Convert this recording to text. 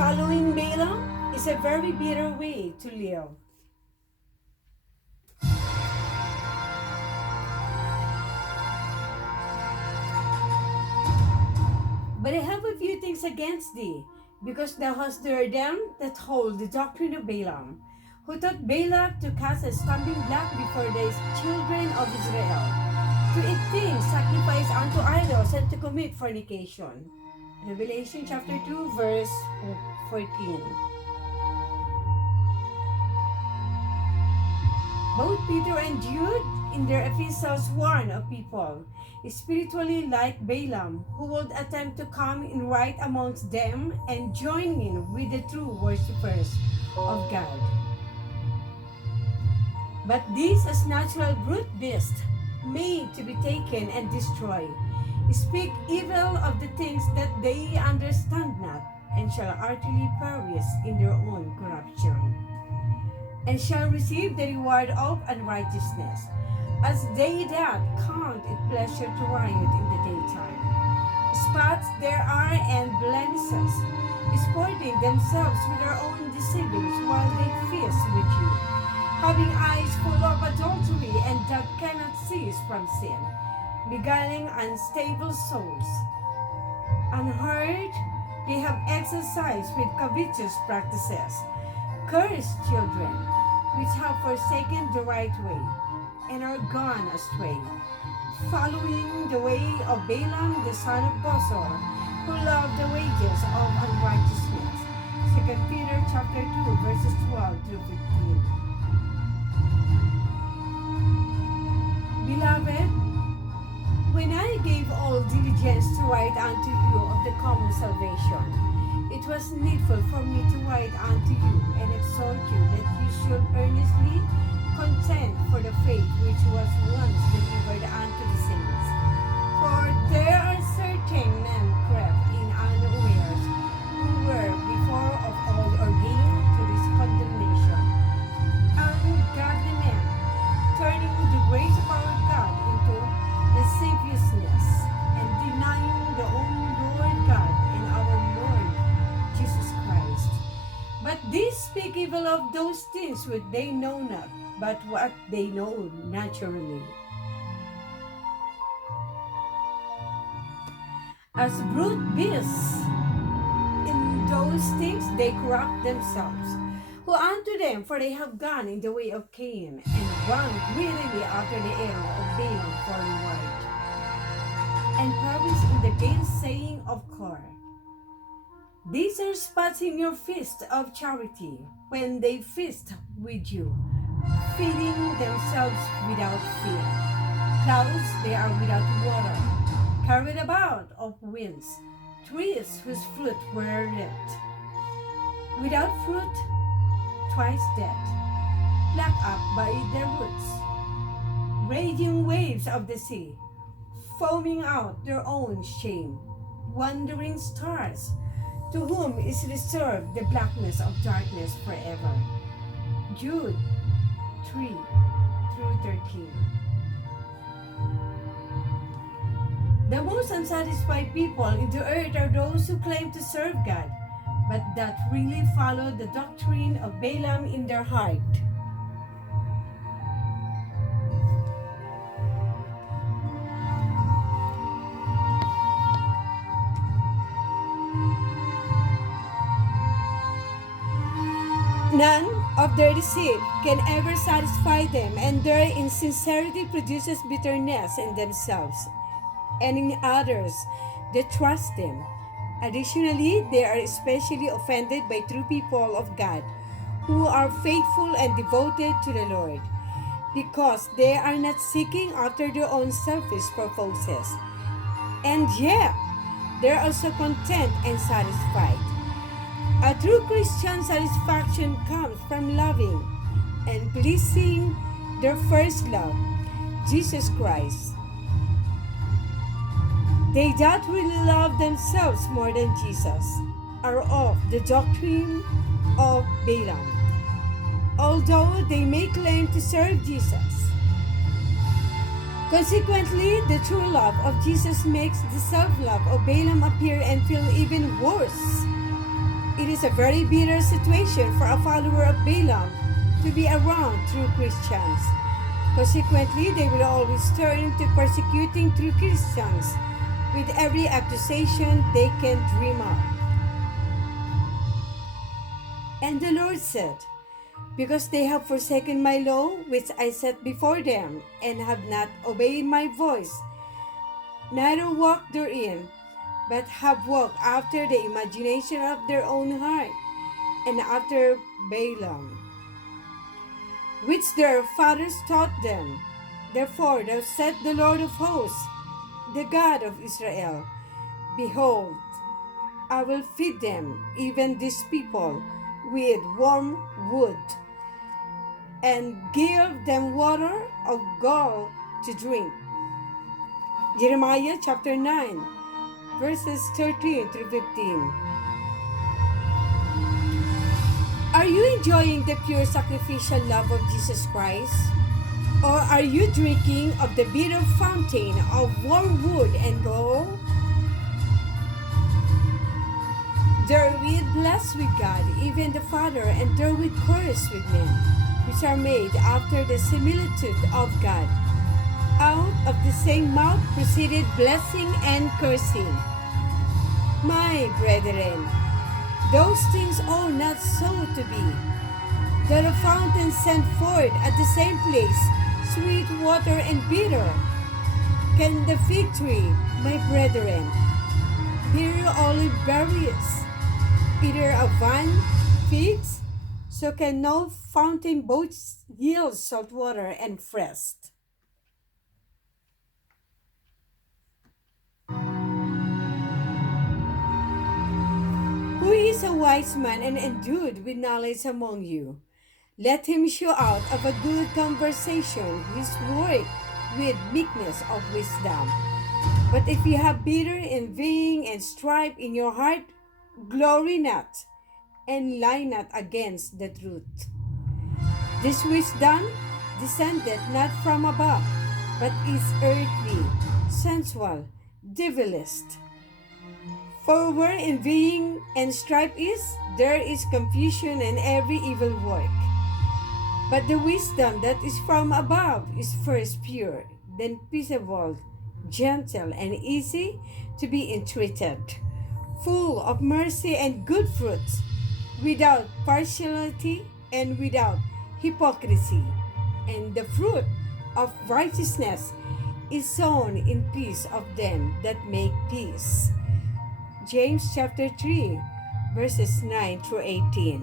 Following Balaam is a very bitter way to live. But I have a few things against thee, because thou hast heard them that hold the doctrine of Balaam, who taught Balac to cast a stumblingblock before the children of Israel, to eat things sacrificed unto idols, and to commit fornication. Revelation chapter 2, verse 14. Both Peter and Jude in their epistles warn of people spiritually like Balaam, who would attempt to come in right amongst them and join in with the true worshippers of God. But these, as natural brute beasts, made to be taken and destroyed, speak evil of the things that they understand not, and shall utterly perish in their own corruption, and shall receive the reward of unrighteousness, as they that count it pleasure to riot in the daytime. Spots there are and blemishes, sporting themselves with their own deceivings while they feast with you, having eyes full of adultery and that cannot cease from sin, beguiling unstable souls. Unheard, they have exercised with covetous practices. Cursed children, which have forsaken the right way, and are gone astray, following the way of Balaam the son of Bosor, who loved the wages of unrighteousness. 2 Peter chapter 2, verses 12 through 15. Beloved, when I gave all diligence to write unto you of the common salvation, it was needful for me to write unto you and exhort you that you should earnestly contend for the faith which was once delivered unto the saints. For there are certain men crept in unawares, who were before of old ordained to this condemnation, ungodly men, turning the grace of our God into lasciviousness, and denying the only Lord God and our Lord Jesus Christ. But these speak evil of those things which they know not, but what they know naturally. As brute beasts, in those things they corrupt themselves. Who unto them, for they have gone in the way of Cain, and run greedily after the error of Balaam falling wide, and perish in the gainsaying of Kor. These are spots in your feast of charity, when they feast with you, feeding themselves without fear. Clouds they are without water, carried about of winds, trees whose fruit were ripped, without fruit, twice dead, plucked up by their roots, raging waves of the sea, foaming out their own shame, wandering stars, to whom is reserved the blackness of darkness forever. Jude 3 through 13. The most unsatisfied people in the earth are those who claim to serve God, but that really follow the doctrine of Balaam in their heart. None of their deceit can ever satisfy them, and their insincerity produces bitterness in themselves and in others that trust them. Additionally, they are especially offended by true people of God who are faithful and devoted to the Lord, because they are not seeking after their own selfish purposes, and yet they are also content and satisfied. A true Christian satisfaction comes from loving and pleasing their first love, Jesus Christ. They that really love themselves more than Jesus are of the doctrine of Balaam, although they may claim to serve Jesus. Consequently, the true love of Jesus makes the self-love of Balaam appear and feel even worse. It is a very bitter situation for a follower of Balaam to be around true Christians. Consequently, they will always turn to persecuting true Christians with every accusation they can dream of. And the Lord said, because they have forsaken my law, which I set before them, and have not obeyed my voice, neither walked therein, but have walked after the imagination of their own heart, and after Balaam, which their fathers taught them. Therefore thus said the Lord of hosts, the God of Israel, behold, I will feed them, even this people, with warm wood, and give them water of gall to drink. Jeremiah chapter 9, verses 13 through 15. Are you enjoying the pure sacrificial love of Jesus Christ? Or are you drinking of the bitter fountain of warm wood and gall? Therewith blessed with God, even the Father, and therewith cursed with men, which are made after the similitude of God. Out of the same mouth proceeded blessing and cursing. My brethren, those things ought not so to be. That a fountain sent forth at the same place sweet water and bitter. Can the fig tree, my brethren, bear olive berries, either a vine figs? So can no fountain both yield salt water and fresh. Who is a wise man and endued with knowledge among you? Let him show out of a good conversation his work with meekness of wisdom. But if you have bitter envying and strife in your heart, glory not, and lie not against the truth. This wisdom descended not from above, but is earthly, sensual, devilish. For where envying and strife is, there is confusion and every evil work. But the wisdom that is from above is first pure, then peaceable, gentle, and easy to be entreated, full of mercy and good fruits, without partiality and without hypocrisy. And the fruit of righteousness is sown in peace of them that make peace. James chapter 3, verses 9 through 18.